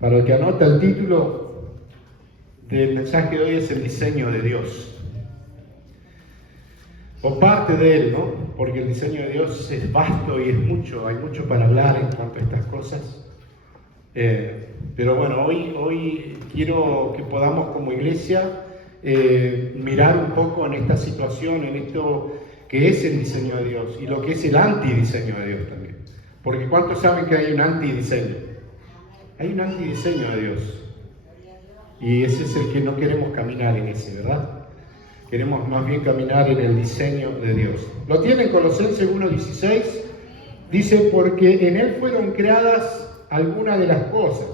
Para el que anota, el título del mensaje de hoy es el diseño de Dios. O parte de él, ¿no? Porque el diseño de Dios es vasto y es mucho, hay mucho para hablar en cuanto a estas cosas. Pero bueno, hoy quiero que podamos como iglesia mirar un poco en esta situación, en esto que es el diseño de Dios y lo que es el antidiseño de Dios también. Porque ¿cuántos saben que hay un antidiseño? Hay un antidiseño de Dios. Y ese es el que no queremos caminar en ese, ¿verdad? Queremos más bien caminar en el diseño de Dios. ¿Lo tienen? Colosenses 1:16. Dice, porque en Él fueron creadas algunas de las cosas.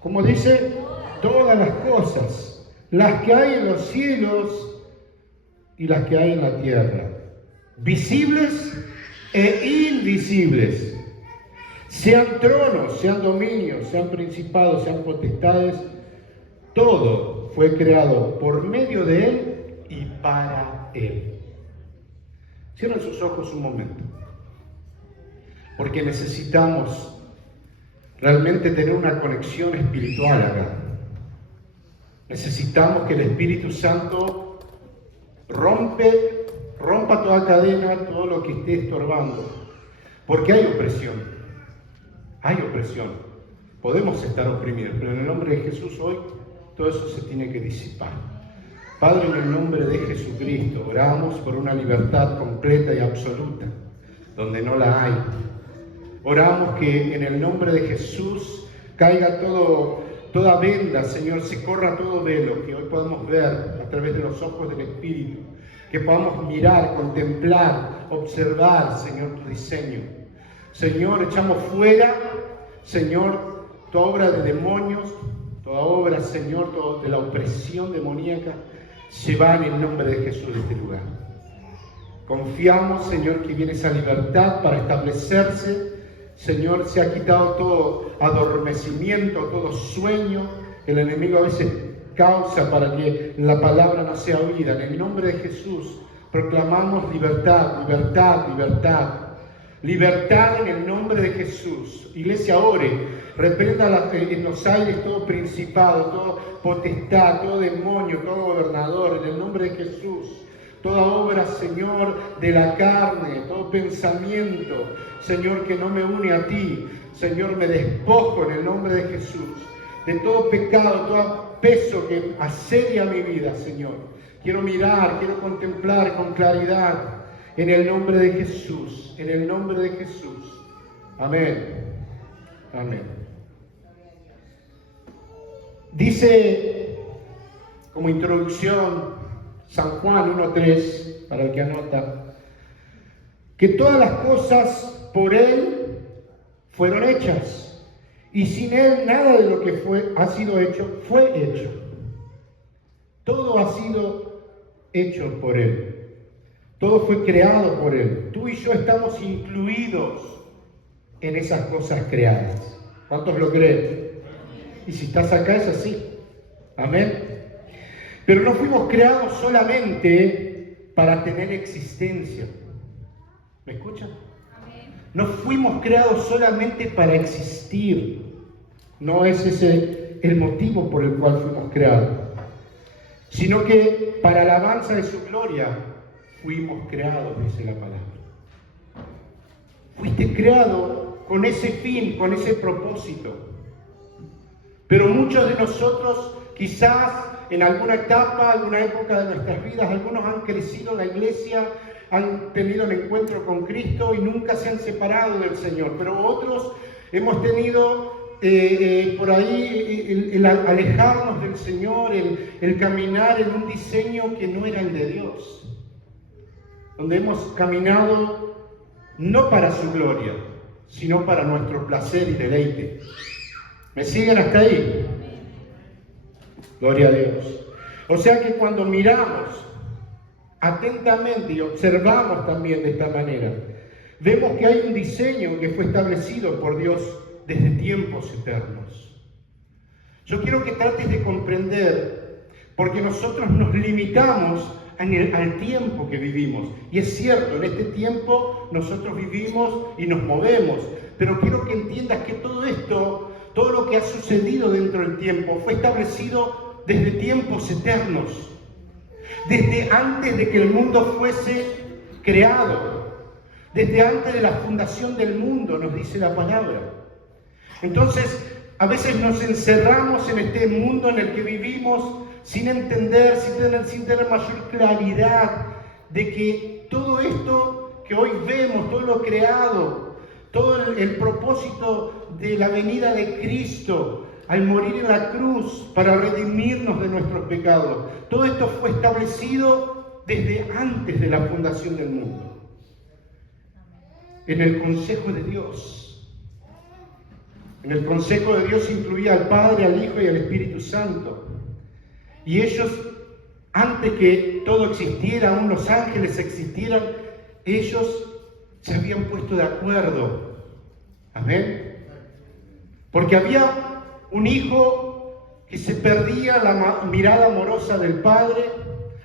¿Cómo dice? Todas las cosas. Las que hay en los cielos y las que hay en la tierra. Visibles e invisibles. Sean tronos, sean dominios, sean principados, sean potestades. Todo fue creado por medio de Él y para Él. Cierren sus ojos un momento. Porque necesitamos realmente tener una conexión espiritual acá. Necesitamos que el Espíritu Santo rompa toda cadena, todo lo que esté estorbando. Porque hay opresión. Hay opresión. Podemos estar oprimidos, pero en el nombre de Jesús hoy todo eso se tiene que disipar. Padre, en el nombre de Jesucristo, oramos por una libertad completa y absoluta, donde no la hay. Oramos que en el nombre de Jesús caiga toda venda, Señor, se corra todo velo, que hoy podamos ver a través de los ojos del Espíritu, que podamos mirar, contemplar, observar, Señor, tu diseño. Señor, echamos fuera, Señor, toda obra de demonios, toda obra, Señor, de la opresión demoníaca, se va en el nombre de Jesús de este lugar. Confiamos, Señor, que viene esa libertad para establecerse. Señor, se ha quitado todo adormecimiento, todo sueño que el enemigo a veces causa para que la palabra no sea oída. En el nombre de Jesús proclamamos libertad, libertad, libertad. Libertad en el nombre de Jesús. Iglesia, ore. Reprenda en los aires todo principado, todo potestad, todo demonio, todo gobernador, en el nombre de Jesús. Toda obra, Señor, de la carne, todo pensamiento, Señor, que no me une a ti. Señor, me despojo en el nombre de Jesús de todo pecado, todo peso que asedia mi vida, Señor. Quiero mirar, quiero contemplar con claridad. En el nombre de Jesús, en el nombre de Jesús. Amén. Amén. Dice como introducción San Juan 1:3, para el que anota, que todas las cosas por Él fueron hechas, y sin Él nada de lo que ha sido hecho fue hecho. Todo ha sido hecho por Él. Todo fue creado por Él. Tú y yo estamos incluidos en esas cosas creadas. ¿Cuántos lo creen? Y si estás acá es así. Amén. Pero no fuimos creados solamente para tener existencia. ¿Me escuchan? Amén. No fuimos creados solamente para existir. No es ese el motivo por el cual fuimos creados. Sino que para la alabanza de su gloria fuimos creados, dice la palabra. Fuiste creado con ese fin, con ese propósito. Pero muchos de nosotros, quizás en alguna etapa, alguna época de nuestras vidas, algunos han crecido en la iglesia, han tenido el encuentro con Cristo y nunca se han separado del Señor. Pero otros hemos tenido por ahí el alejarnos del Señor, el caminar en un diseño que no era el de Dios. Donde hemos caminado no para su gloria, sino para nuestro placer y deleite. ¿Me siguen hasta ahí? Gloria a Dios. O sea que cuando miramos atentamente y observamos también de esta manera, vemos que hay un diseño que fue establecido por Dios desde tiempos eternos. Yo quiero que trates de comprender, porque nosotros nos limitamos al tiempo que vivimos. Y es cierto, en este tiempo nosotros vivimos y nos movemos, pero quiero que entiendas que todo esto, todo lo que ha sucedido dentro del tiempo, fue establecido desde tiempos eternos, desde antes de que el mundo fuese creado, desde antes de la fundación del mundo, nos dice la palabra. Entonces, a veces nos encerramos en este mundo en el que vivimos sin entender, sin tener mayor claridad de que todo esto que hoy vemos, todo lo creado, todo el propósito de la venida de Cristo al morir en la cruz para redimirnos de nuestros pecados, todo esto fue establecido desde antes de la fundación del mundo, en el consejo de Dios. En el consejo de Dios incluía al Padre, al Hijo y al Espíritu Santo. Y ellos, antes que todo existiera, aún los ángeles existieran, ellos se habían puesto de acuerdo. Amén. Porque había un hijo que se perdía la mirada amorosa del Padre.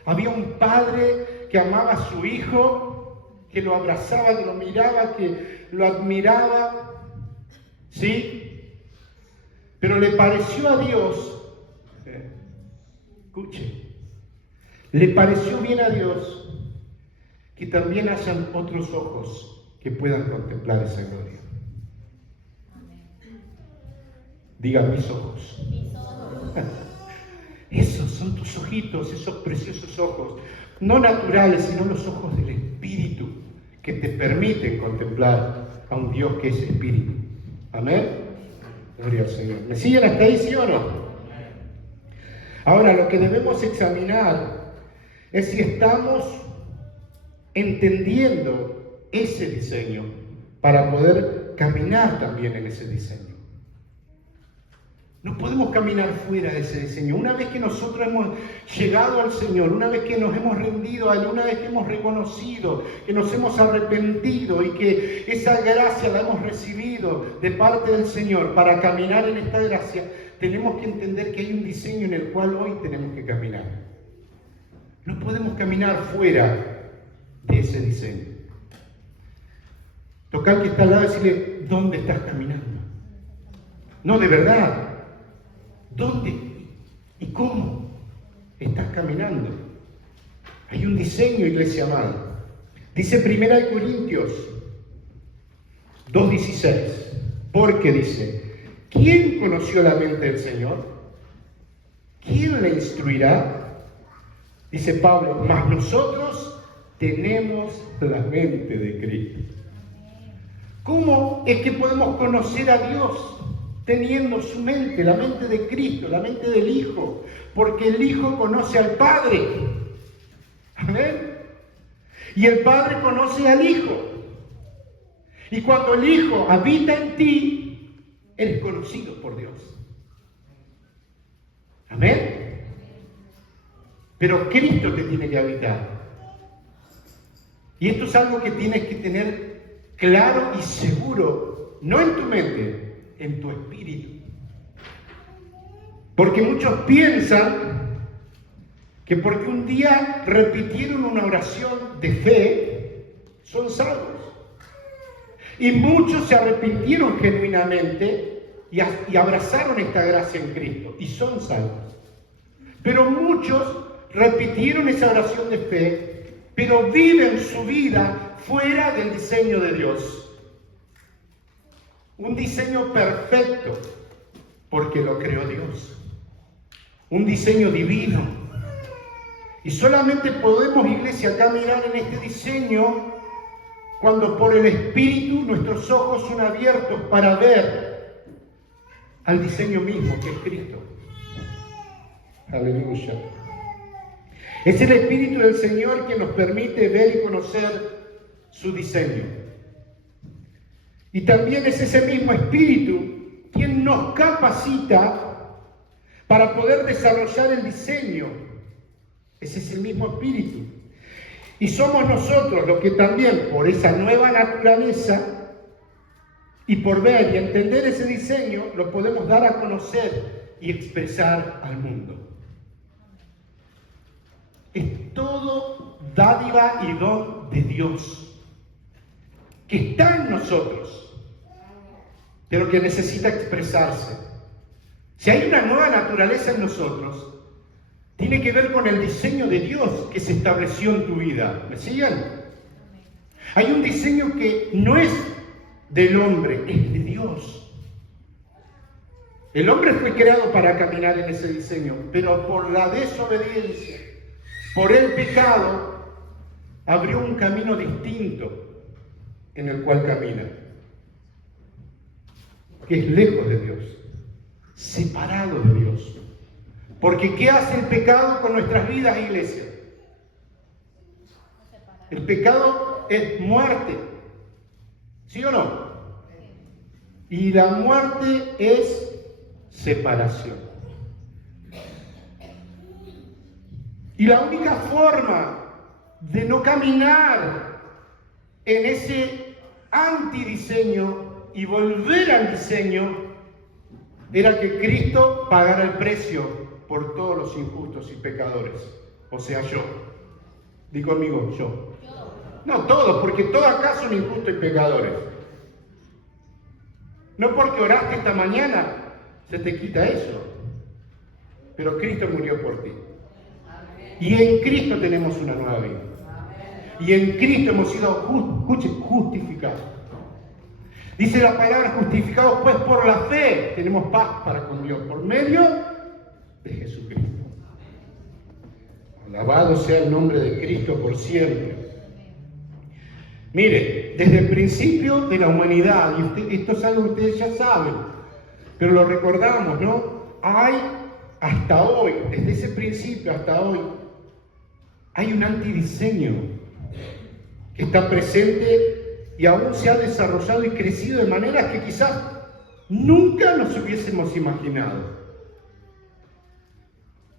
Había un padre que amaba a su hijo, que lo abrazaba, que lo miraba, que lo admiraba. ¿Sí? Pero le pareció a Dios, escuche, le pareció bien a Dios que también hayan otros ojos que puedan contemplar esa gloria. Diga, mis ojos. Esos son tus ojitos, esos preciosos ojos, no naturales, sino los ojos del Espíritu, que te permiten contemplar a un Dios que es Espíritu. Amén. Gloria al Señor. ¿Me siguen hasta ahí, sí o no? Ahora, lo que debemos examinar es si estamos entendiendo ese diseño para poder caminar también en ese diseño. No podemos caminar fuera de ese diseño. Una vez que nosotros hemos llegado al Señor, una vez que nos hemos rendido a Él, una vez que hemos reconocido, que nos hemos arrepentido y que esa gracia la hemos recibido de parte del Señor para caminar en esta gracia, tenemos que entender que hay un diseño en el cual hoy tenemos que caminar. No podemos caminar fuera de ese diseño. Tocar al que está al lado y decirle, ¿dónde estás caminando? No, de verdad. ¿Dónde y cómo estás caminando? Hay un diseño, iglesia amada. Dice 1 Corintios 2:16. Porque dice, ¿quién conoció la mente del Señor? ¿Quién le instruirá? Dice Pablo, mas nosotros tenemos la mente de Cristo. ¿Cómo es que podemos conocer a Dios? Teniendo su mente, la mente de Cristo, la mente del Hijo, porque el Hijo conoce al Padre. Amén. Y el Padre conoce al Hijo. Y cuando el Hijo habita en ti, eres conocido por Dios. Amén. Pero Cristo te tiene que habitar. Y esto es algo que tienes que tener claro y seguro, no en tu mente, en tu espíritu. Porque muchos piensan que porque un día repitieron una oración de fe, son salvos. Y muchos se arrepintieron genuinamente y abrazaron esta gracia en Cristo y son salvos. Pero muchos repitieron esa oración de fe, pero viven su vida fuera del diseño de Dios. Un diseño perfecto, porque lo creó Dios. Un diseño divino. Y solamente podemos, iglesia, caminar en este diseño cuando por el Espíritu nuestros ojos son abiertos para ver al diseño mismo que es Cristo. Aleluya. Es el Espíritu del Señor que nos permite ver y conocer su diseño. Y también es ese mismo Espíritu quien nos capacita para poder desarrollar el diseño. Es ese mismo Espíritu. Y somos nosotros los que también, por esa nueva naturaleza y por ver y entender ese diseño, lo podemos dar a conocer y expresar al mundo. Es todo dádiva y don de Dios, que está en nosotros. pero que necesita expresarse. Si hay una nueva naturaleza en nosotros, tiene que ver con el diseño de Dios que se estableció en tu vida. ¿Me siguen? Hay un diseño que no es del hombre, es de Dios. El hombre fue creado para caminar en ese diseño, pero por la desobediencia, por el pecado, abrió un camino distinto en el cual camina, que es lejos de Dios, separado de Dios. Porque ¿qué hace el pecado con nuestras vidas, iglesia? El pecado es muerte, ¿sí o no? Y la muerte es separación. Y la única forma de no caminar en ese antidiseño y volver al diseño era que Cristo pagara el precio por todos los injustos y pecadores. O sea, yo. Di conmigo, yo. No todos, porque todos acá son injustos y pecadores. No porque oraste esta mañana se te quita eso. Pero Cristo murió por ti. Y en Cristo tenemos una nueva vida. Y en Cristo hemos sido justificados. Dice la palabra justificados, pues por la fe tenemos paz para con Dios, por medio de Jesucristo. Alabado sea el nombre de Cristo por siempre. Mire, desde el principio de la humanidad, y esto es algo que ustedes ya saben, pero lo recordamos, ¿no? Hay hasta hoy, desde ese principio hasta hoy, hay un antidiseño que está presente y aún se ha desarrollado y crecido de maneras que quizás nunca nos hubiésemos imaginado.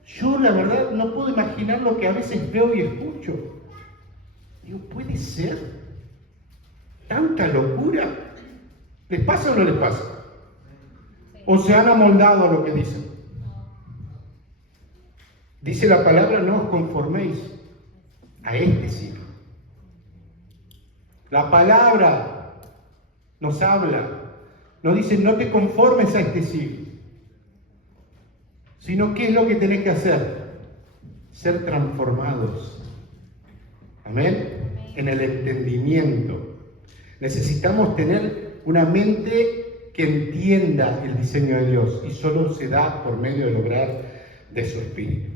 Yo la verdad no puedo imaginar lo que a veces veo y escucho. Digo, ¿puede ser tanta locura? ¿Les pasa o no les pasa? ¿O se han amoldado a lo que dicen? Dice la palabra, no os conforméis a este siglo. La palabra nos habla, nos dice, no te conformes a este siglo, sino ¿qué es lo que tenés que hacer? Ser transformados. Amén. En el entendimiento. Necesitamos tener una mente que entienda el diseño de Dios y solo se da por medio de lograr de su espíritu.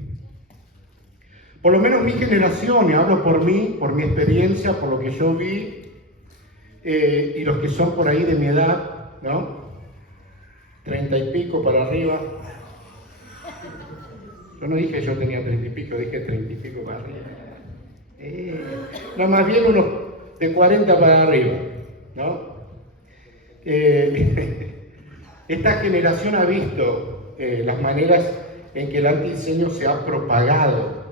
Por lo menos mi generación, y hablo por mí, por mi experiencia, por lo que yo vi, y los que son por ahí de mi edad, ¿no? 30 y pico para arriba. Yo no dije yo tenía 30 y pico, dije 30 y pico para arriba. No, más bien unos de 40 para arriba, ¿no? Esta generación ha visto las maneras en que el antidiseño se ha propagado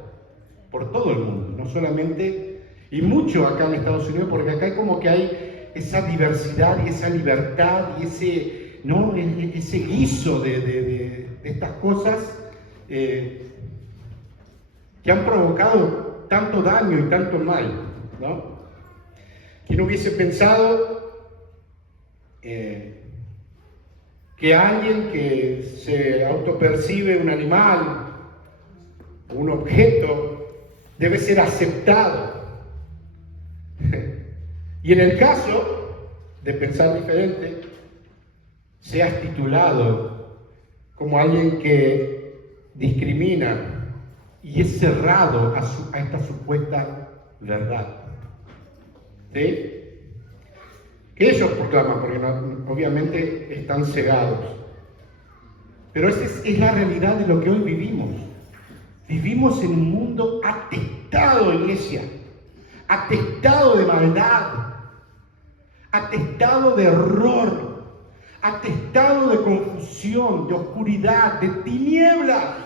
por todo el mundo, no solamente, y mucho acá en Estados Unidos, porque acá hay como que hay esa diversidad y esa libertad y ese, ¿no? ese guiso de estas cosas que han provocado tanto daño y tanto mal, ¿no? ¿Quién hubiese pensado que alguien que se autopercibe un animal, un objeto, debe ser aceptado? Y en el caso de pensar diferente, seas titulado como alguien que discrimina y es cerrado a esta supuesta verdad. ¿Sí? Que ellos proclaman, porque obviamente están cegados. Pero esa es la realidad de lo que hoy vivimos. Vivimos en un mundo atestado, iglesia, atestado de maldad, atestado de error, atestado de confusión, de oscuridad, de tinieblas.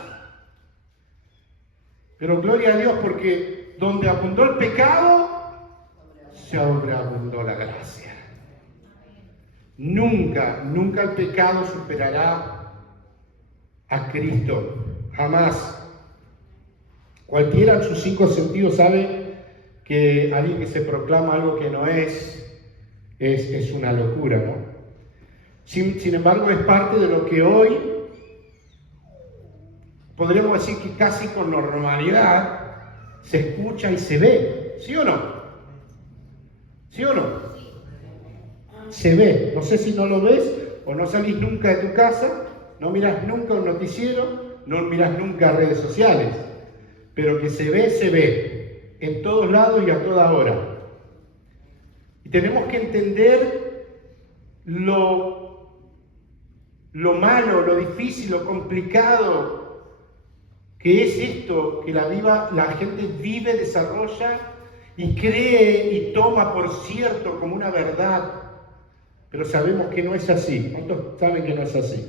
Pero gloria a Dios, porque donde abundó el pecado, sobreabundó la gracia. Nunca, nunca el pecado superará a Cristo, jamás. Cualquiera en sus 5 sentidos sabe que alguien que se proclama algo que no es una locura, ¿no? Sin embargo, es parte de lo que hoy podríamos decir que casi con normalidad se escucha y se ve. ¿Sí o no? ¿Sí o no? Se ve. No sé si no lo ves o no salís nunca de tu casa, no mirás nunca un noticiero, no mirás nunca redes sociales. Pero que se ve. En todos lados y a toda hora. Y tenemos que entender lo malo, lo difícil, lo complicado que es esto que la gente vive, desarrolla y cree y toma por cierto como una verdad, pero sabemos que no es así. ¿Cuántos saben que no es así?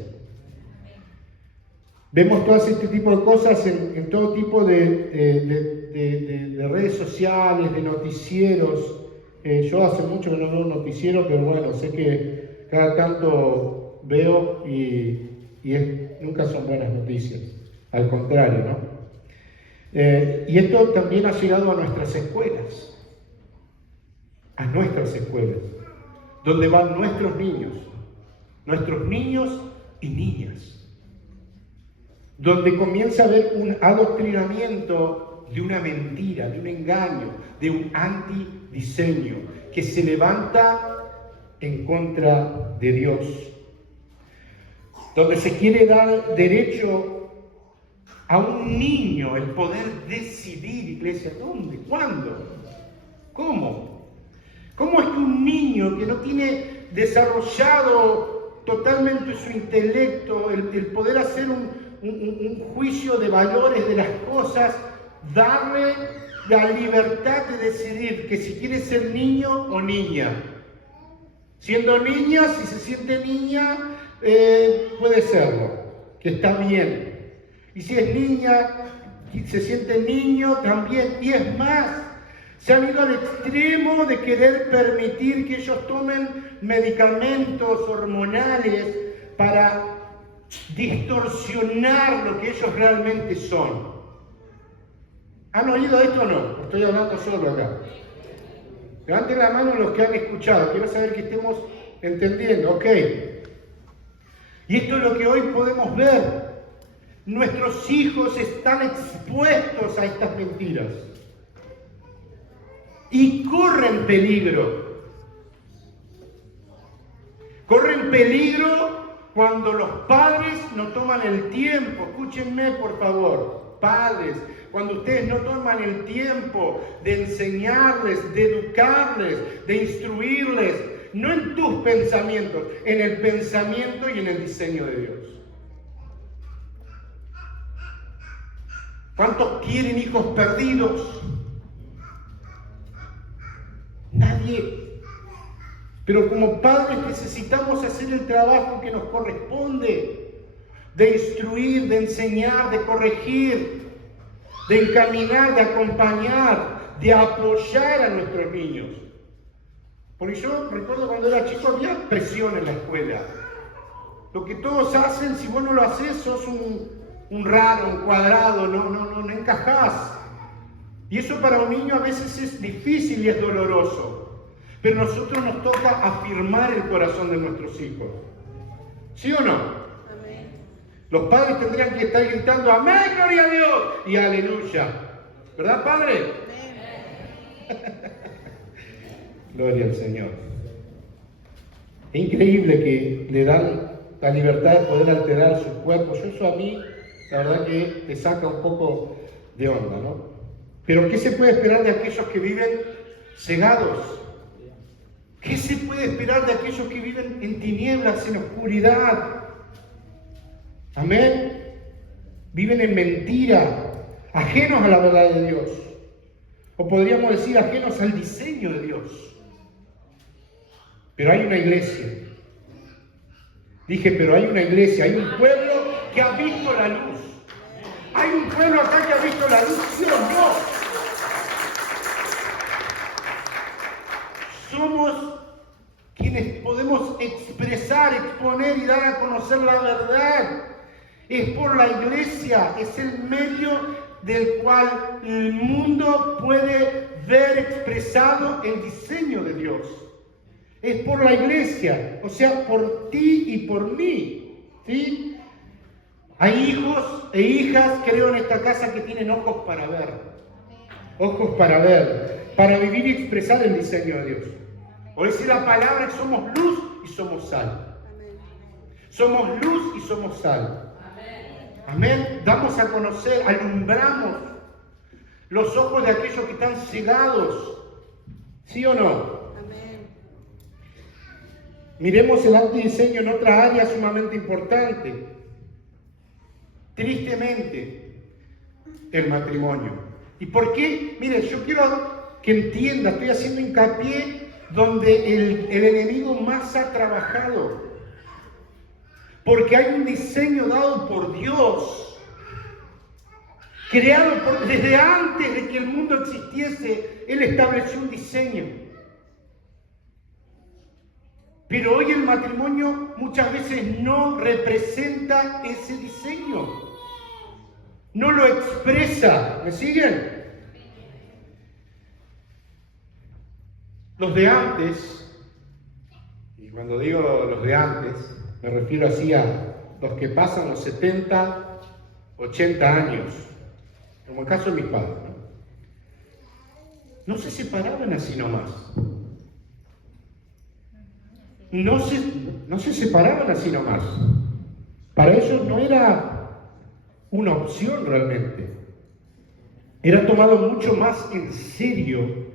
Vemos todo este tipo de cosas en todo tipo de redes sociales, de noticieros. Yo hace mucho que no veo un noticiero, pero bueno, sé que cada tanto veo y nunca son buenas noticias. Al contrario, ¿no? Y esto también ha llegado a nuestras escuelas, donde van nuestros niños y niñas, donde comienza a haber un adoctrinamiento de una mentira, de un engaño, de un antidiseño que se levanta en contra de Dios, donde se quiere dar derecho a un niño el poder decidir, iglesia, ¿dónde? ¿Cuándo? ¿Cómo? ¿Cómo es que un niño que no tiene desarrollado totalmente su intelecto, el poder hacer un juicio de valores de las cosas, darle la libertad de decidir que si quiere ser niño o niña? Siendo niña, si se siente niña, puede serlo, que está bien. Y si es niña, y se siente niño también. Y es más, se han ido al extremo de querer permitir que ellos tomen medicamentos hormonales para distorsionar lo que ellos realmente son. ¿Han oído esto o no? Estoy hablando solo acá. Levanten la mano los que han escuchado. Quiero saber que estemos entendiendo. Ok. Y esto es lo que hoy podemos ver. Nuestros hijos están expuestos a estas mentiras. Y corren peligro. Corren peligro cuando los padres no toman el tiempo. Escúchenme, por favor. Padres, cuando ustedes no toman el tiempo de enseñarles, de educarles, de instruirles, no en tus pensamientos, en el pensamiento y en el diseño de Dios. ¿Cuántos quieren hijos perdidos? Nadie. Pero como padres necesitamos hacer el trabajo que nos corresponde, de instruir, de enseñar, de corregir, de encaminar, de acompañar, de apoyar a nuestros niños. Porque yo recuerdo cuando era chico había presión en la escuela. Lo que todos hacen, si vos no lo haces, sos un raro, un cuadrado, no encajás. Y eso para un niño a veces es difícil y es doloroso. Pero a nosotros nos toca afirmar el corazón de nuestros hijos. ¿Sí o no? Amén. Los padres tendrían que estar gritando amén, gloria a Dios y aleluya. ¿Verdad, padre? Amén. Gloria al Señor. Es increíble que le dan la libertad de poder alterar su cuerpo. Eso a mí, la verdad que te saca un poco de onda, ¿no? Pero ¿qué se puede esperar de aquellos que viven cegados? ¿Qué se puede esperar de aquellos que viven en tinieblas, en oscuridad? Amén. Viven en mentira, ajenos a la verdad de Dios. O podríamos decir ajenos al diseño de Dios. Pero hay una iglesia. Dije, pero hay una iglesia, hay un pueblo que ha visto la luz. Hay un pueblo acá que ha visto la luz, ¿sí o no? Somos quienes podemos expresar, exponer y dar a conocer la verdad. Es por la iglesia, es el medio del cual el mundo puede ver expresado el diseño de Dios. es por la iglesia, o sea, por ti y por mí, ¿sí? Hay hijos e hijas, creo, en esta casa que tienen ojos para ver, para vivir y expresar el diseño de Dios. Por decir la palabra que somos luz y somos sal. Somos luz y somos sal. Amén. Damos a conocer, alumbramos los ojos de aquellos que están cegados. ¿Sí o no? Amén. Miremos el arte y diseño en otra área sumamente importante. Tristemente, el matrimonio. ¿Y por qué? Mire, yo quiero que entienda, estoy haciendo hincapié donde el enemigo más ha trabajado. Porque hay un diseño dado por Dios, creado desde antes de que el mundo existiese. Él estableció un diseño. Pero hoy el matrimonio muchas veces no representa ese diseño. No lo expresa. ¿Me siguen? Los de antes, y cuando digo los de antes, me refiero así a los que pasan los 70, 80 años, como el caso de mis padres, no se separaban así nomás. No se separaban así nomás. Para ellos no era una opción realmente. Era tomado mucho más en serio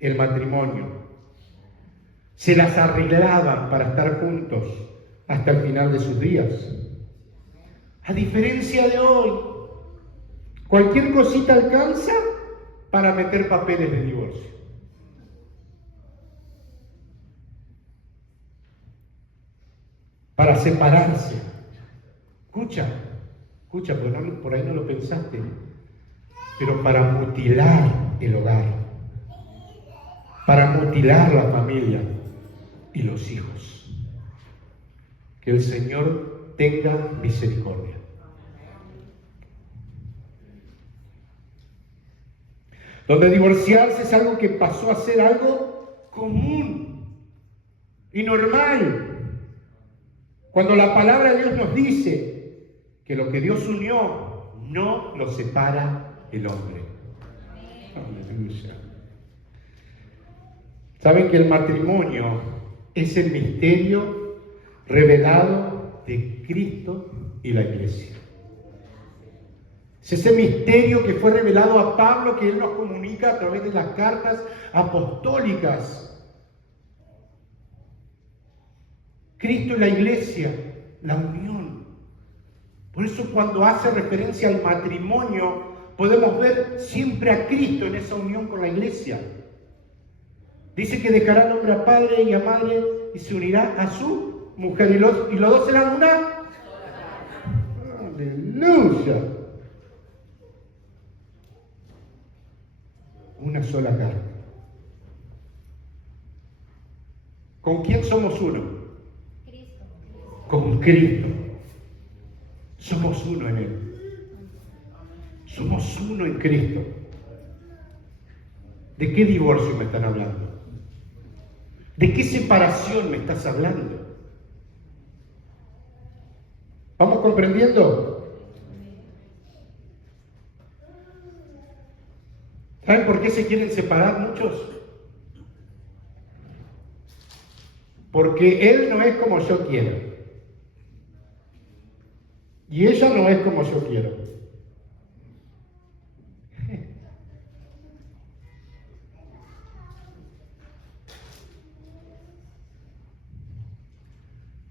el matrimonio. Se las arreglaban para estar juntos hasta el final de sus días. A diferencia de hoy, cualquier cosita alcanza para meter papeles de divorcio. Para separarse. Escucha, porque por ahí no lo pensaste, pero para mutilar el hogar, para mutilar la familia y los hijos. Que el Señor tenga misericordia. Donde divorciarse es algo que pasó a ser algo común y normal. Cuando la palabra de Dios nos dice que lo que Dios unió no lo separa el hombre. Aleluya. ¿Saben que el matrimonio es el misterio revelado de Cristo y la iglesia? Es ese misterio que fue revelado a Pablo, que él nos comunica a través de las cartas apostólicas. Cristo y la iglesia, la unión. Por eso cuando hace referencia al matrimonio, podemos ver siempre a Cristo en esa unión con la iglesia. Dice que dejará el hombre a padre y a madre y se unirá a su mujer. Y los dos serán una. Aleluya. Una sola carne. ¿Con quién somos uno? Cristo. Con Cristo. Somos uno en Él. Somos uno en Cristo. ¿De qué divorcio me están hablando? ¿De qué separación me estás hablando? ¿Vamos comprendiendo? ¿Saben por qué se quieren separar muchos? Porque él no es como yo quiero. Y ella no es como yo quiero.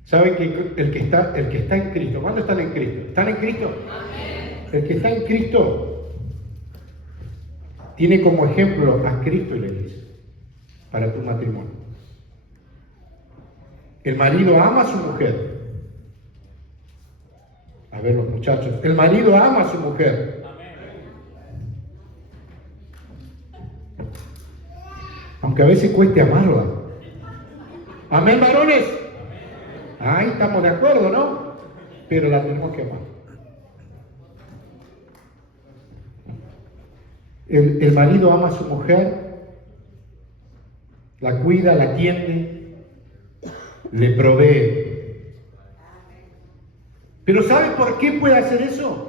¿Saben que el que está en Cristo? ¿Cuándo están en Cristo? ¿Están en Cristo? Amén. El que está en Cristo tiene como ejemplo a Cristo y la iglesia para tu matrimonio. El marido ama a su mujer. A ver los muchachos. El marido ama a su mujer. Aunque a veces cueste amarla. Amén, varones. Ahí estamos de acuerdo, ¿no? Pero la tenemos que amar. El marido ama a su mujer, la cuida, la atiende, le provee. Pero ¿sabe por qué puede hacer eso?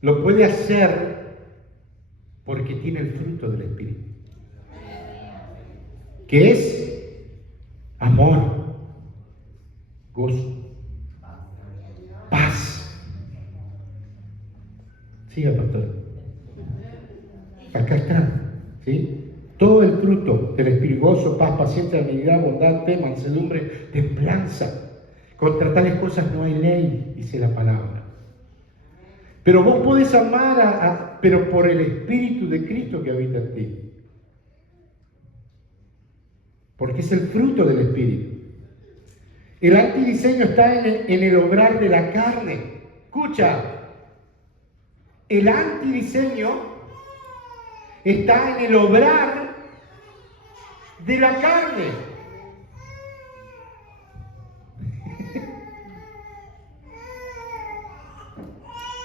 Lo puede hacer porque tiene el fruto del Espíritu, que es amor, gozo, paz. Siga, pastor. Acá está, ¿sí? Todo el fruto del Espíritu: gozo, paz, paciencia, amabilidad, bondad, fe, mansedumbre, templanza. Contra tales cosas no hay ley, dice la palabra. Pero vos podés amar pero por el Espíritu de Cristo que habita en ti. Porque es el fruto del Espíritu. El antidiseño está en el obrar de la carne. Escucha, el antidiseño está en el obrar de la carne.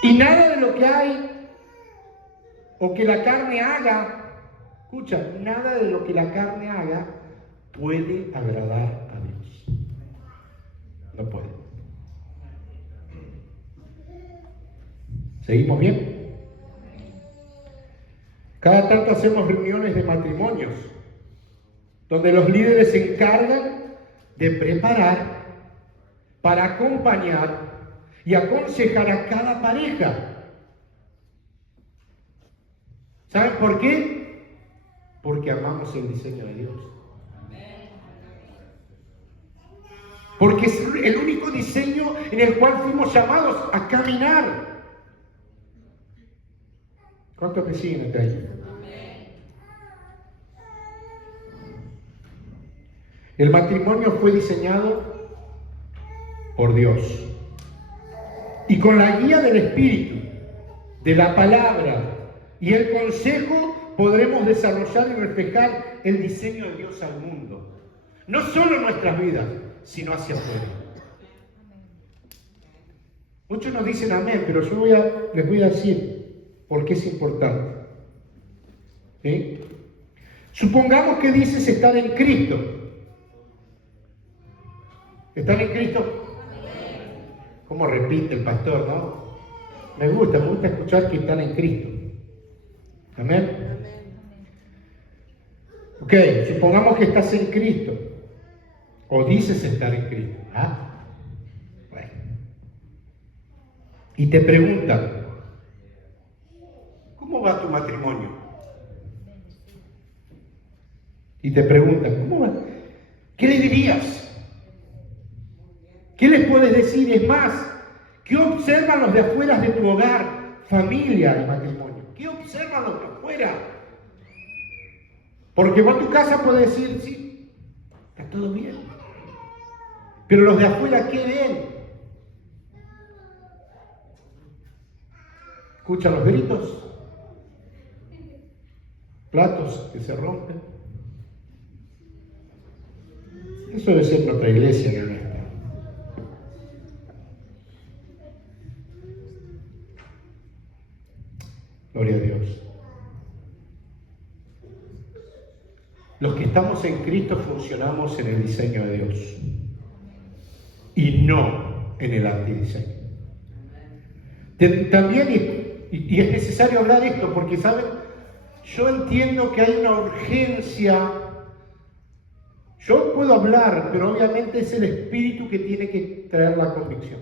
Y nada de lo que hay o que la carne haga, escucha, nada de lo que la carne haga puede agradar a Dios. No puede. ¿Seguimos bien? Cada tanto hacemos reuniones de matrimonios donde los líderes se encargan de preparar para acompañar y aconsejar a cada pareja. ¿Saben por qué? Porque amamos el diseño de Dios. Porque es el único diseño en el cual fuimos llamados a caminar. ¿Cuántos me siguen acá ahí? El matrimonio fue diseñado por Dios. Y con la guía del Espíritu, de la palabra y el consejo podremos desarrollar y reflejar el diseño de Dios al mundo. No solo en nuestras vidas, sino hacia afuera. Muchos nos dicen amén, pero yo les voy a decir por qué es importante. ¿Sí? Supongamos que dices estar en Cristo. ¿Están en Cristo? ¿Cómo repite el pastor, no? Me gusta escuchar que están en Cristo. Amén. Ok, supongamos que estás en Cristo. O dices estar en Cristo. Bueno. Y te preguntan, ¿cómo va tu matrimonio? Y te preguntan, ¿cómo va? ¿Qué le dirías? ¿Qué les puedes decir? Es más, ¿qué observan los de afuera de tu hogar, familia y matrimonio? ¿Qué observan los de afuera? Porque vos a tu casa puedes decir, sí, está todo bien. Pero los de afuera, ¿qué ven? ¿Escuchan los gritos? ¿Platos que se rompen? Eso debe ser nuestra iglesia, ¿no? Gloria a Dios. Los que estamos en Cristo funcionamos en el diseño de Dios y no en el antidiseño. También, y es necesario hablar de esto porque, ¿saben? Yo entiendo que hay una urgencia. Yo puedo hablar, pero obviamente es el Espíritu que tiene que traer la convicción.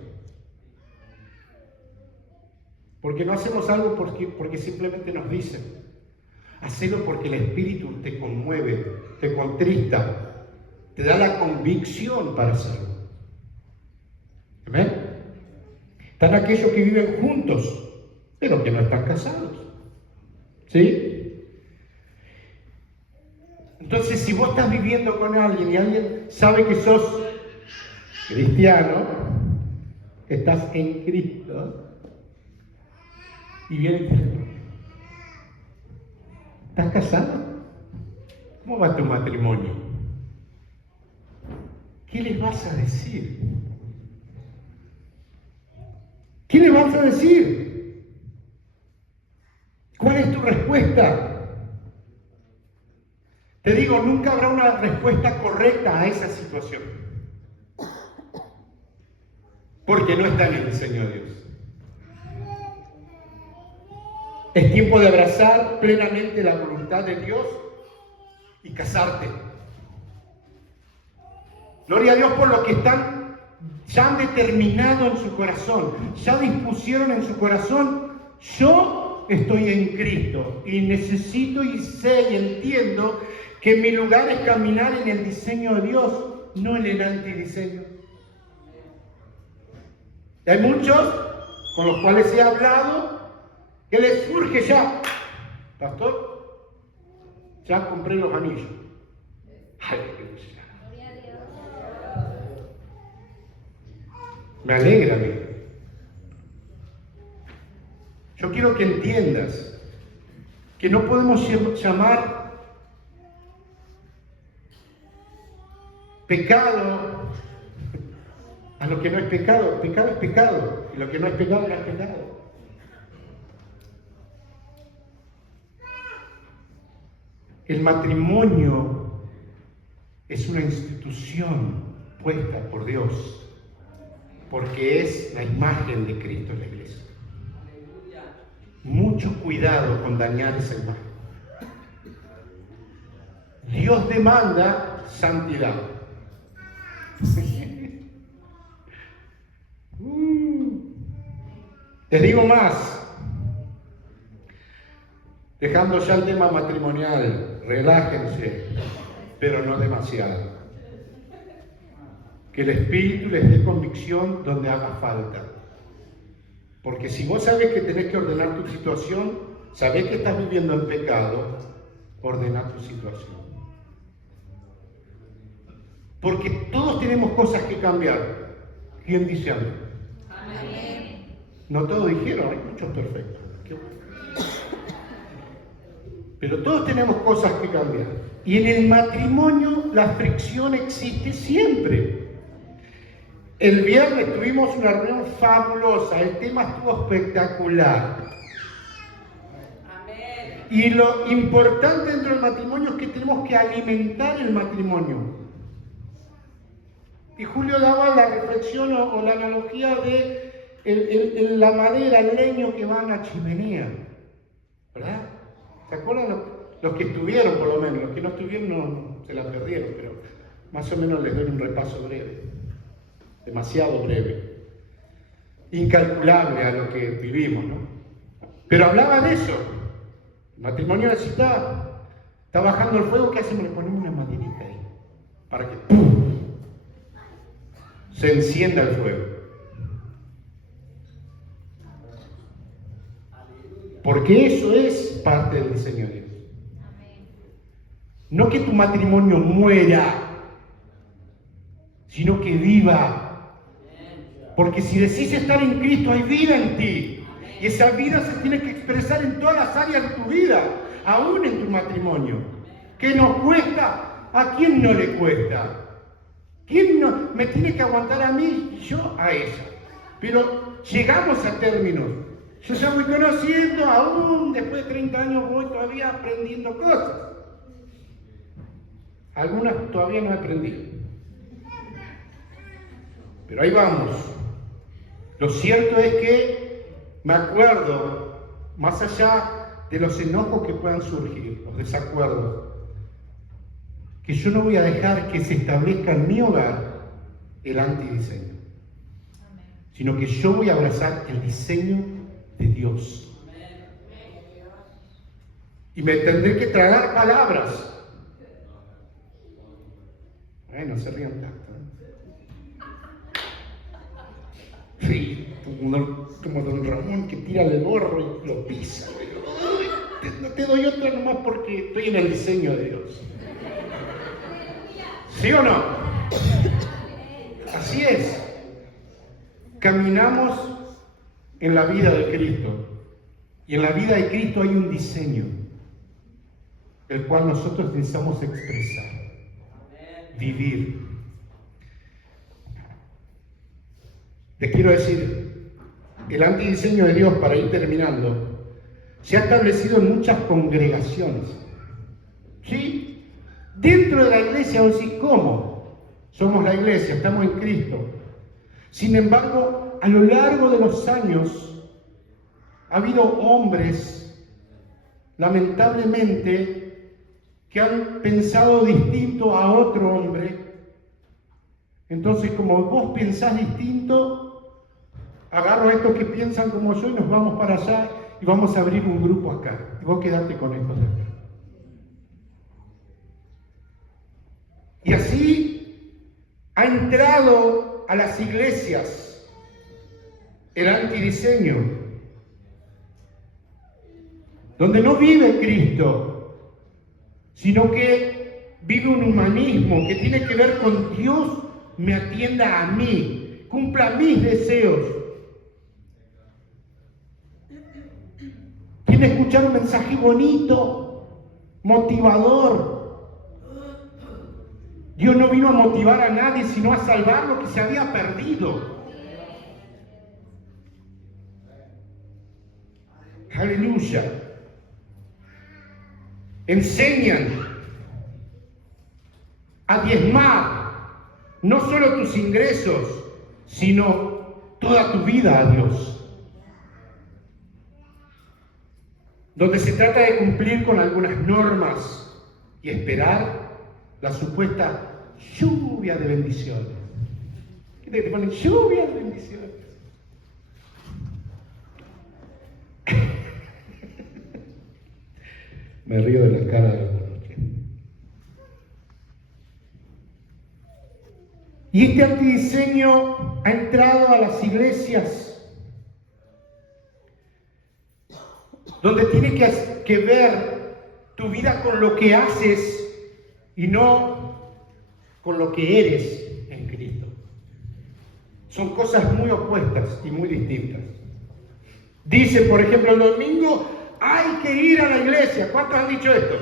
Porque no hacemos algo porque simplemente nos dicen. Hacelo porque el Espíritu te conmueve, te contrista, te da la convicción para hacerlo. ¿Amén? Están aquellos que viven juntos, pero que no están casados. ¿Sí? Entonces, si vos estás viviendo con alguien y alguien sabe que sos cristiano, estás en Cristo, y viene y dice, ¿estás casado? ¿Cómo va tu matrimonio? ¿Qué les vas a decir? ¿Qué les vas a decir? ¿Cuál es tu respuesta? Te digo, nunca habrá una respuesta correcta a esa situación. Porque no está en el diseño de Dios. Es tiempo de abrazar plenamente la voluntad de Dios y casarte. Gloria a Dios por lo que ya han determinado en su corazón, ya dispusieron en su corazón: yo estoy en Cristo y necesito y sé y entiendo que mi lugar es caminar en el diseño de Dios, no en el antidiseño. Y hay muchos con los cuales he hablado que les surge ya: pastor, ya compré los anillos. Aleluya. Me alegra a mí. Yo quiero que entiendas que no podemos llamar pecado a lo que no es pecado. Pecado es pecado, y lo que no es pecado no es pecado. El matrimonio es una institución puesta por Dios, porque es la imagen de Cristo en la iglesia. Mucho cuidado con dañar esa imagen. Dios demanda santidad. Les digo más, dejando ya el tema matrimonial, relájense, pero no demasiado. Que el Espíritu les dé convicción donde haga falta. Porque si vos sabés que tenés que ordenar tu situación, sabés que estás viviendo en pecado, ordena tu situación. Porque todos tenemos cosas que cambiar. ¿Quién dice amén? Amén. No todos dijeron, hay muchos perfectos. Pero todos tenemos cosas que cambiar. Y en el matrimonio la fricción existe siempre. El viernes tuvimos una reunión fabulosa, el tema estuvo espectacular. Amén. Y lo importante dentro del matrimonio es que tenemos que alimentar el matrimonio. Y Julio daba la reflexión o la analogía de la madera, el leño que va a la chimenea. ¿Verdad? ¿Se acuerdan los que estuvieron, por lo menos? Los que no estuvieron no se la perdieron, pero más o menos les doy un repaso breve. Demasiado breve, incalculable a lo que vivimos, ¿no? Pero hablaba de eso. El matrimonio necesita, está bajando el fuego, ¿qué hacemos? Le ponemos una maderita ahí, para que ¡pum! Se encienda el fuego. Porque eso es parte del diseño de Dios. No que tu matrimonio muera, sino que viva. Porque si decís estar en Cristo, hay vida en ti. Y esa vida se tiene que expresar en todas las áreas de tu vida, aún en tu matrimonio. ¿Qué nos cuesta? ¿A quién no le cuesta? ¿Quién no me tiene que aguantar a mí y yo a ella? Pero llegamos a términos. Yo ya voy conociendo, aún después de 30 años voy todavía aprendiendo cosas. Algunas todavía no he aprendido. Pero ahí vamos. Lo cierto es que me acuerdo, más allá de los enojos que puedan surgir, los desacuerdos, que yo no voy a dejar que se establezca en mi hogar el antidiseño, sino que yo voy a abrazar el diseño de Dios. Y me tendré que tragar palabras. No se rían tanto. Sí, como don Ramón que tira el gorro y lo pisa. No te doy otra nomás porque estoy en el diseño de Dios. ¿Sí o no? Así es. Caminamos en la vida de Cristo. Y en la vida de Cristo hay un diseño, el cual nosotros necesitamos expresar, vivir. Les quiero decir, el antidiseño de Dios, para ir terminando, se ha establecido en muchas congregaciones. ¿Sí? dentro de la iglesia, vos decís, ¿cómo? Somos la iglesia, estamos en Cristo. Sin embargo, a lo largo de los años, ha habido hombres, lamentablemente, que han pensado distinto a otro hombre. Entonces, como vos pensás distinto, agarro a estos que piensan como yo y nos vamos para allá y vamos a abrir un grupo acá. Y vos quedate con estos de acá. Y así ha entrado a las iglesias el antidiseño, donde no vive Cristo, sino que vive un humanismo que tiene que ver con Dios me atienda a mí, cumpla mis deseos. Quiere escuchar un mensaje bonito, motivador. Dios no vino a motivar a nadie, sino a salvar lo que se había perdido. Aleluya. Enseñan a diezmar no solo tus ingresos, sino toda tu vida a Dios. Donde se trata de cumplir con algunas normas y esperar la supuesta lluvia de bendiciones. ¿Qué te ponen? Lluvia de bendiciones. Me río de la cara de algunos. Y este antidiseño ha entrado a las iglesias, donde tiene que ver tu vida con lo que haces y no con lo que eres en Cristo. Son cosas muy opuestas y muy distintas. Dice, por ejemplo, el domingo hay que ir a la iglesia. ¿Cuántos han dicho esto?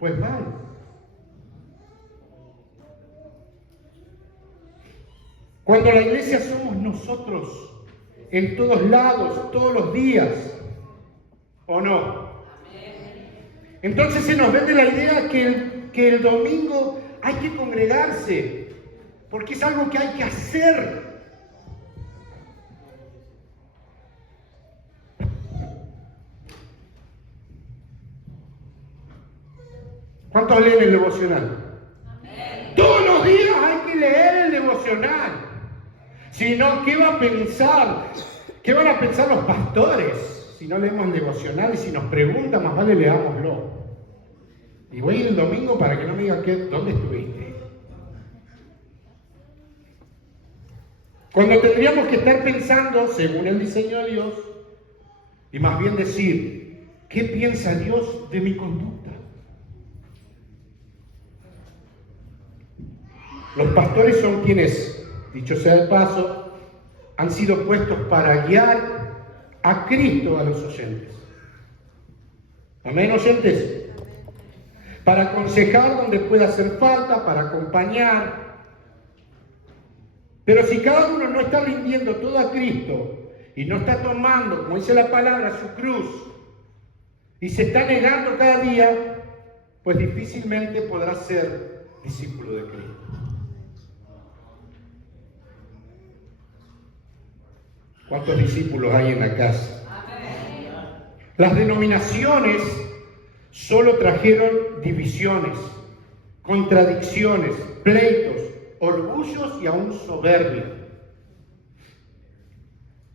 Pues mal. Cuando la iglesia somos nosotros, en todos lados, todos los días, ¿o no? Entonces se nos vende la idea que el domingo hay que congregarse, porque es algo que hay que hacer. ¿Cuántos leen el devocional? Amén. Todos los días hay que leer el devocional. Si no, ¿qué va a pensar? ¿Qué van a pensar los pastores si no leemos el devocional? Y si nos preguntan, más vale leámoslo. Y voy a ir el domingo para que no me digan dónde estuviste. Cuando tendríamos que estar pensando, según el diseño de Dios, y más bien decir, ¿qué piensa Dios de mi conducta? Los pastores son quienes, dicho sea de paso, han sido puestos para guiar a Cristo a los oyentes. ¿Amén, oyentes? Para aconsejar donde pueda hacer falta, para acompañar. Pero si cada uno no está rindiendo todo a Cristo y no está tomando, como dice la palabra, su cruz, y se está negando cada día, pues difícilmente podrá ser discípulo de Cristo. ¿Cuántos discípulos hay en la casa? Amén. Las denominaciones solo trajeron divisiones, contradicciones, pleitos, orgullos y aún soberbia.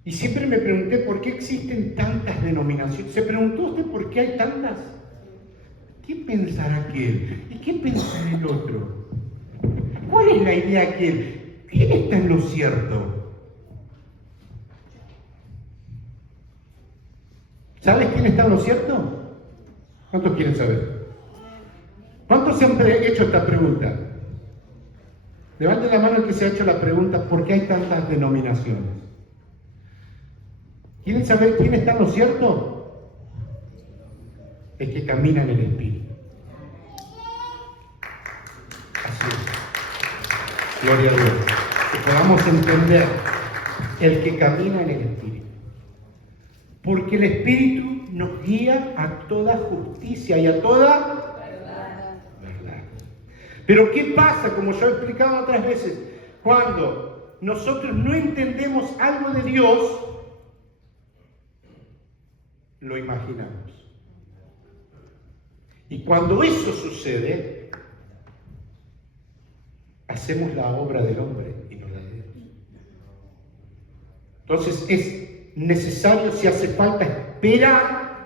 Y siempre me pregunté por qué existen tantas denominaciones. ¿Se preguntó usted por qué hay tantas? ¿Qué pensará aquel? ¿Y qué pensará el otro? ¿Cuál es la idea aquel? ¿Quién está en lo cierto? ¿Sabes quién está en lo cierto? ¿Cuántos quieren saber? ¿Cuántos se han hecho esta pregunta? Levanten la mano el que se ha hecho la pregunta, ¿por qué hay tantas denominaciones? ¿Quieren saber quién está en lo cierto? El que camina en el Espíritu. Así es. Gloria a Dios. Que podamos entender el que camina en el Espíritu. Porque el Espíritu nos guía a toda justicia y a toda Pero ¿qué pasa? Como yo he explicado otras veces, cuando nosotros no entendemos algo de Dios, lo imaginamos. Y cuando eso sucede, hacemos la obra del hombre y no la de Dios. Entonces es necesario, si hace falta, esperar,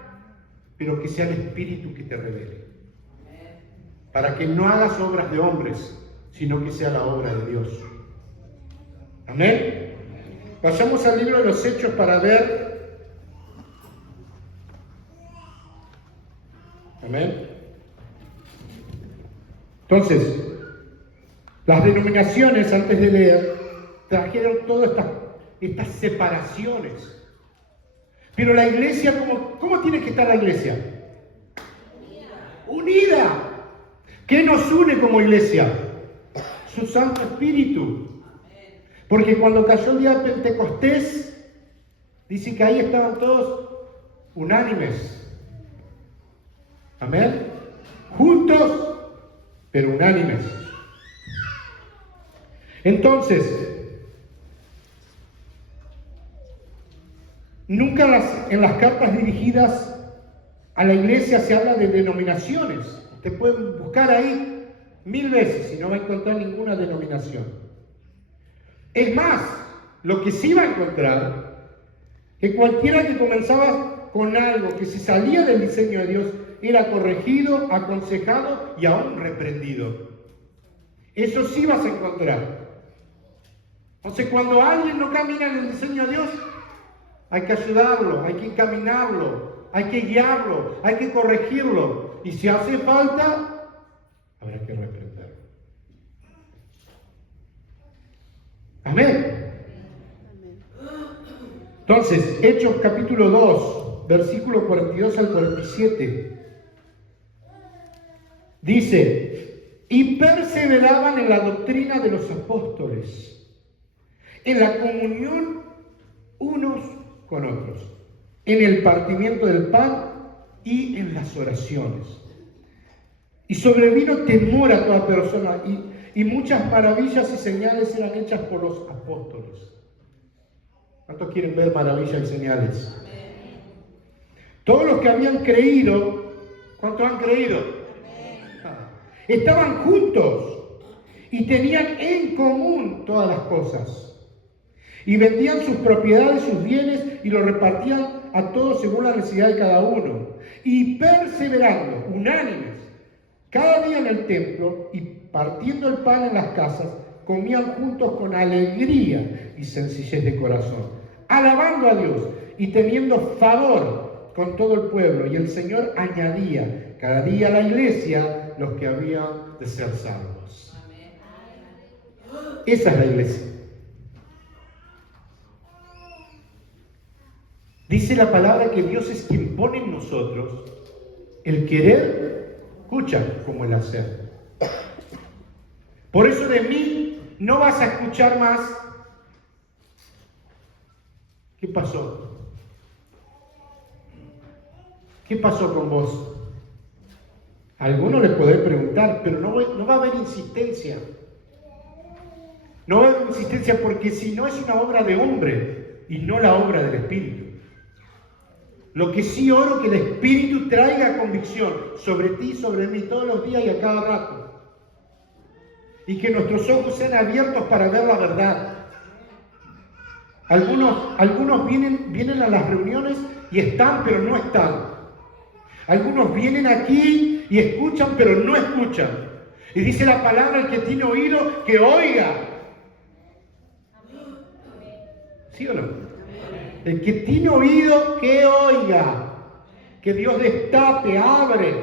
pero que sea el Espíritu que te revele. Para que no hagas obras de hombres, sino que sea la obra de Dios. Amén. Vayamos al libro de los Hechos para ver. Amén. Entonces, las denominaciones, antes de leer, trajeron todas estas separaciones. Pero la iglesia, ¿cómo tiene que estar la iglesia? Unida. ¿Qué nos une como iglesia? Su Santo Espíritu. Porque cuando cayó el día de Pentecostés, dice que ahí estaban todos unánimes. Amén. Juntos, pero unánimes. Entonces, nunca en las cartas dirigidas a la iglesia se habla de denominaciones. Ustedes pueden buscar ahí 1000 veces y no va a encontrar ninguna denominación. Es más, lo que sí va a encontrar, que cualquiera que comenzaba con algo que se salía del diseño de Dios, era corregido, aconsejado y aún reprendido. Eso sí vas a encontrar. Entonces, cuando alguien no camina en el diseño de Dios, hay que ayudarlo, hay que encaminarlo, hay que guiarlo, hay que corregirlo. Y si hace falta, habrá que reprenderlo. Amén. Entonces, Hechos capítulo 2, versículo 42 al 47. Dice, y perseveraban en la doctrina de los apóstoles, en la comunión unos con otros, en el partimiento del pan y en las oraciones. Y sobrevino temor a toda persona, y muchas maravillas y señales eran hechas por los apóstoles. ¿Cuántos quieren ver maravillas y señales? Todos los que habían creído, ¿cuántos han creído? Estaban juntos y tenían en común todas las cosas. Y vendían sus propiedades, sus bienes, y los repartían a todos según la necesidad de cada uno. Y perseverando, unánimes, cada día en el templo, y partiendo el pan en las casas, comían juntos con alegría y sencillez de corazón, alabando a Dios y teniendo favor con todo el pueblo. Y el Señor añadía cada día a la iglesia los que habían de ser salvos. Esa es la iglesia. Dice la palabra que Dios es quien pone en nosotros el querer, escucha, como el hacer. Por eso de mí no vas a escuchar más. ¿Qué pasó? ¿Qué pasó con vos? A algunos les podré preguntar, pero no va a haber insistencia. No va a haber insistencia porque si no es una obra de hombre y no la obra del Espíritu. Lo que sí oro que el Espíritu traiga convicción sobre ti y sobre mí todos los días y a cada rato. Y que nuestros ojos sean abiertos para ver la verdad. Algunos vienen a las reuniones y están, pero no están. Algunos vienen aquí y escuchan, pero no escuchan. Y dice la palabra, el que tiene oído, que oiga. ¿Sí o no? El que tiene oído, que oiga. Que Dios destape, abre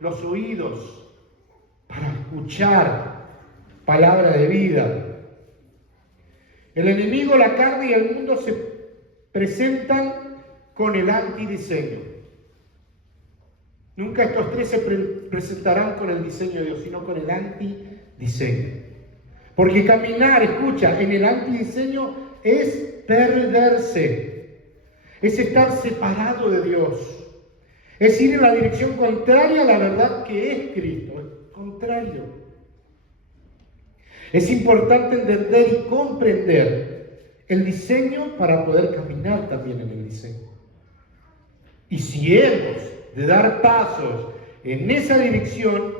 los oídos para escuchar palabra de vida. El enemigo, la carne y el mundo se presentan con el antidiseño. Nunca estos tres se presentarán con el diseño de Dios, sino con el antidiseño. Porque caminar, escucha, en el antidiseño es perderse, es estar separado de Dios, es ir en la dirección contraria a la verdad que es Cristo, contrario. Es importante entender y comprender el diseño para poder caminar también en el diseño. Y si hemos de dar pasos en esa dirección,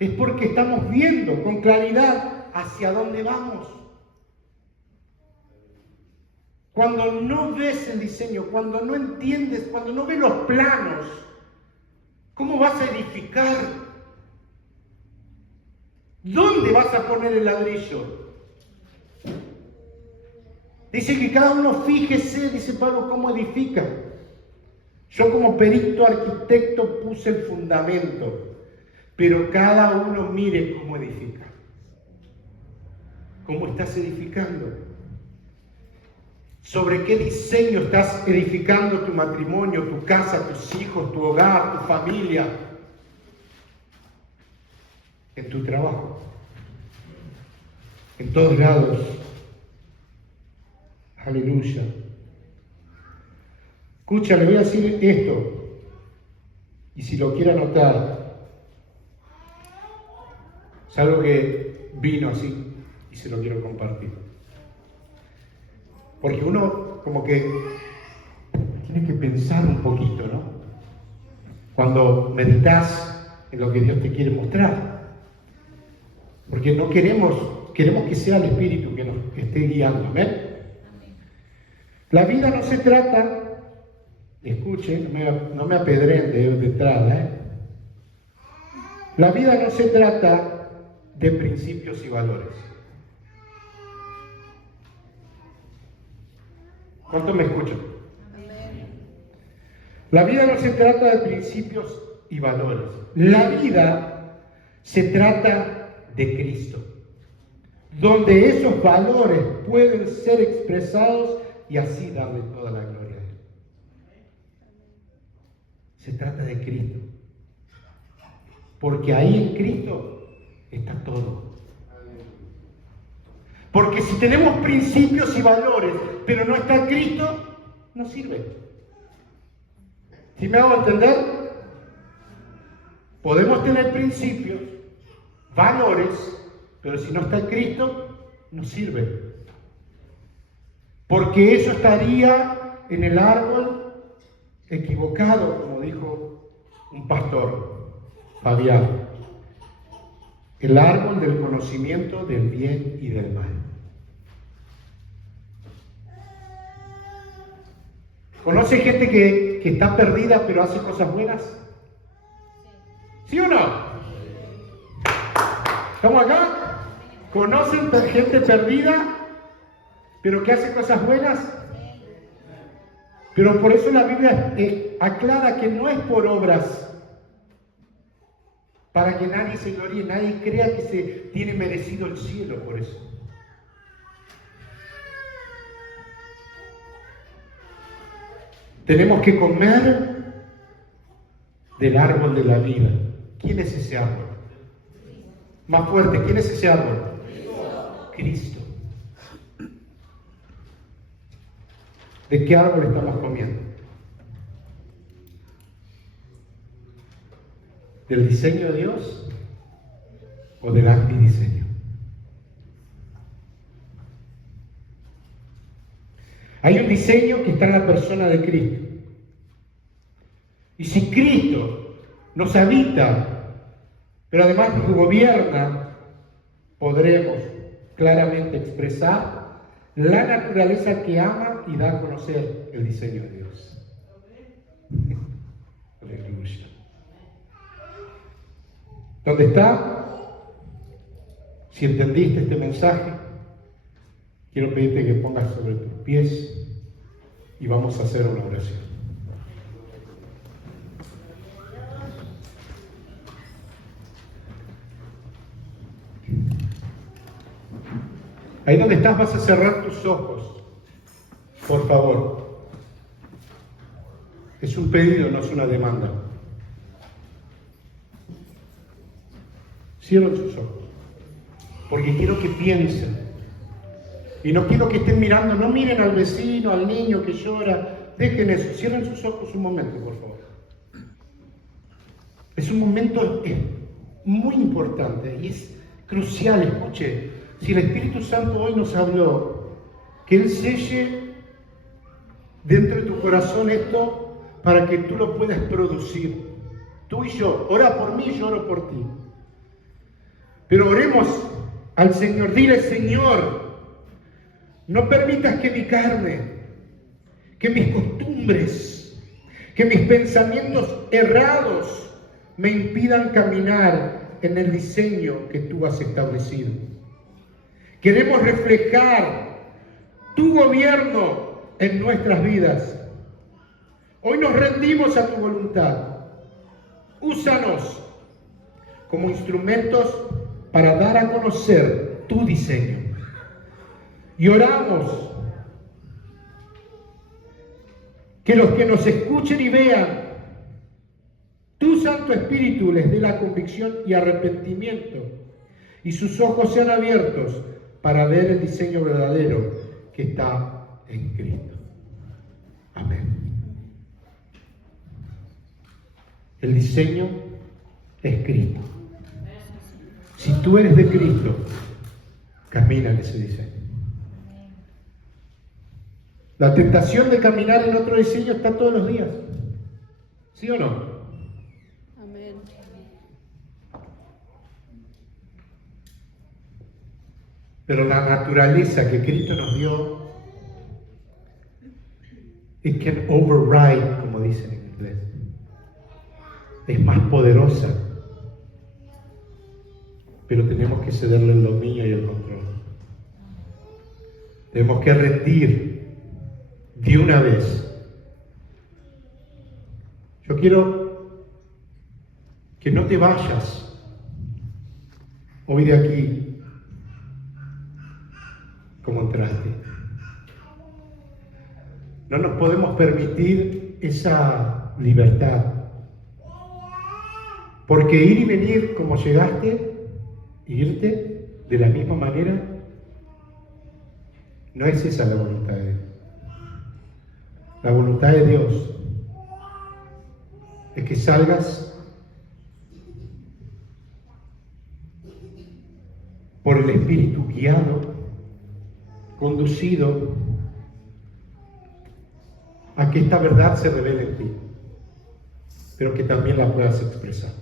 es porque estamos viendo con claridad hacia dónde vamos. Cuando no ves el diseño, cuando no entiendes, cuando no ves los planos, ¿cómo vas a edificar? ¿Dónde vas a poner el ladrillo? Dice que cada uno fíjese, dice Pablo, cómo edifica. Yo como perito arquitecto puse el fundamento, pero cada uno mire cómo edifica. ¿Cómo estás edificando? ¿Sobre qué diseño estás edificando tu matrimonio, tu casa, tus hijos, tu hogar, tu familia? En tu trabajo, en todos lados. Aleluya. Escucha, le voy a decir esto, y si lo quiere anotar, es algo que vino así y se lo quiero compartir. Porque uno como que tiene que pensar un poquito, ¿no? Cuando meditas en lo que Dios te quiere mostrar. Porque no queremos que sea el Espíritu que nos esté guiando, ¿amén? La vida no se trata, escuchen, no me apedreen de entrada, La vida no se trata de principios y valores. ¿Cuántos me escuchan? La vida no se trata de principios y valores. La vida se trata de Cristo, donde esos valores pueden ser expresados y así darle toda la gloria a Él. Se trata de Cristo, porque ahí en Cristo está todo. Porque si tenemos principios y valores, pero no está Cristo, no sirve. ¿Sí me hago entender? Podemos tener principios, valores, pero si no está Cristo, no sirve. Porque eso estaría en el árbol equivocado, como dijo un pastor, Fabián. El árbol del conocimiento del bien y del mal. ¿Conoce gente que está perdida pero hace cosas buenas? ¿Sí o no? ¿Estamos acá? ¿Conocen gente perdida pero que hace cosas buenas? Pero por eso la Biblia aclara que no es por obras, para que nadie se gloríe, nadie crea que se tiene merecido el cielo por eso. Tenemos que comer del árbol de la vida. ¿Quién es ese árbol? Más fuerte, ¿quién es ese árbol? Cristo. ¿De qué árbol estamos comiendo? ¿Del diseño de Dios o del antidiseño? Hay un diseño que está en la persona de Cristo. Y si Cristo nos habita, pero además nos gobierna, podremos claramente expresar la naturaleza que ama y da a conocer el diseño de Dios. Aleluya. ¿Dónde está? Si entendiste este mensaje, quiero pedirte que pongas sobre tus pies y vamos a hacer una oración. Ahí donde estás vas a cerrar tus ojos, por favor. Es un pedido, no es una demanda. Cierren sus ojos, porque quiero que piensen. Y no quiero que estén mirando, no miren al vecino, al niño que llora. Dejen eso, cierren sus ojos un momento, por favor. Es un momento muy importante y es crucial, escuche. Si el Espíritu Santo hoy nos habló, que Él selle dentro de tu corazón esto para que tú lo puedas producir. Tú y yo, ora por mí, yo oro por ti. Pero oremos al Señor, dile: Señor, no permitas que mi carne, que mis costumbres, que mis pensamientos errados me impidan caminar en el diseño que tú has establecido. Queremos reflejar tu gobierno en nuestras vidas. Hoy nos rendimos a tu voluntad. Úsanos como instrumentos para dar a conocer tu diseño. Y oramos que los que nos escuchen y vean, tu Santo Espíritu les dé la convicción y arrepentimiento, y sus ojos sean abiertos para ver el diseño verdadero que está en Cristo. Amén. El diseño es Cristo. Si tú eres de Cristo, camina en ese diseño. La tentación de caminar en otro diseño está todos los días. ¿Sí o no? Amén. Pero la naturaleza que Cristo nos dio, it can override, como dicen en inglés. Es más poderosa. Pero tenemos que cederle el dominio y el control. Tenemos que rendir de una vez. Yo quiero que no te vayas hoy de aquí como entraste. No nos podemos permitir esa libertad. Porque ir y venir como llegaste, irte de la misma manera, no es esa la voluntad de Dios. La voluntad de Dios es que salgas por el Espíritu, guiado, conducido a que esta verdad se revele en ti, pero que también la puedas expresar.